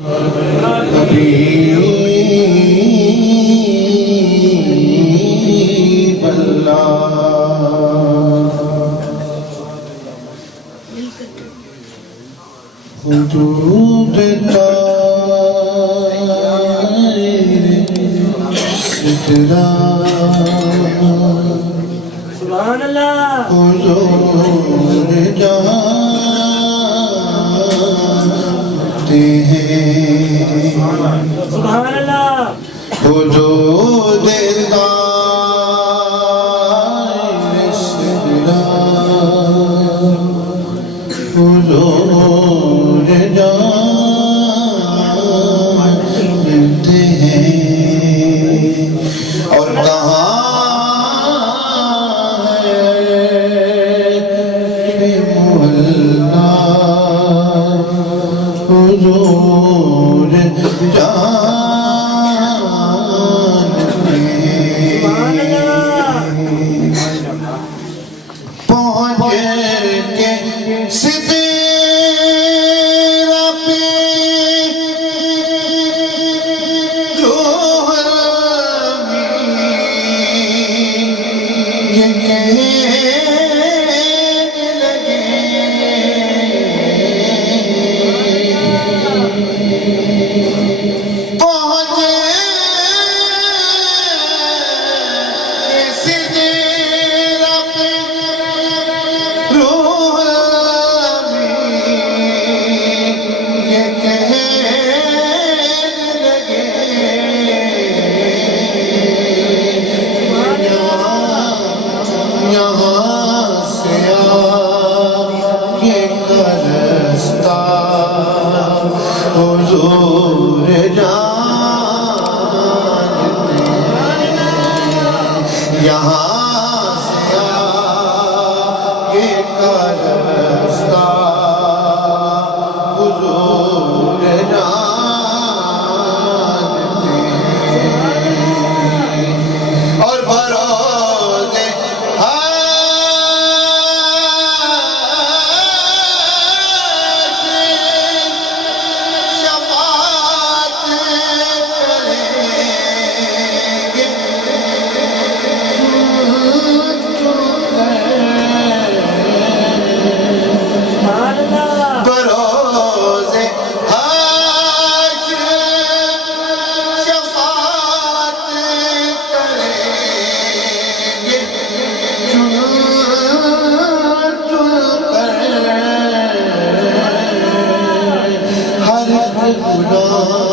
حبیب اللہ خطوط سترہ سبحان اللہ حضور جانتے ہیں سبحان اللہ حضور دائر سترہ حضور جانتے ہیں اور کہاں ہے مولا حضور جانتے ہیں پہنچ کے سدرہ پہ روح الامین یہ کہنے لگے پہنچ کے سدرہ پہ روح الامین یہ کہنے لگے یہاں سے آگے کا رستہ حضور جانتے ہیں یہاں سے آگے کا رستہ حضور جانتے ہیں اور بروز شفاعت کریں گے سبحان اللہ بروز شفاعت کریں گے چن کر ہر گناہ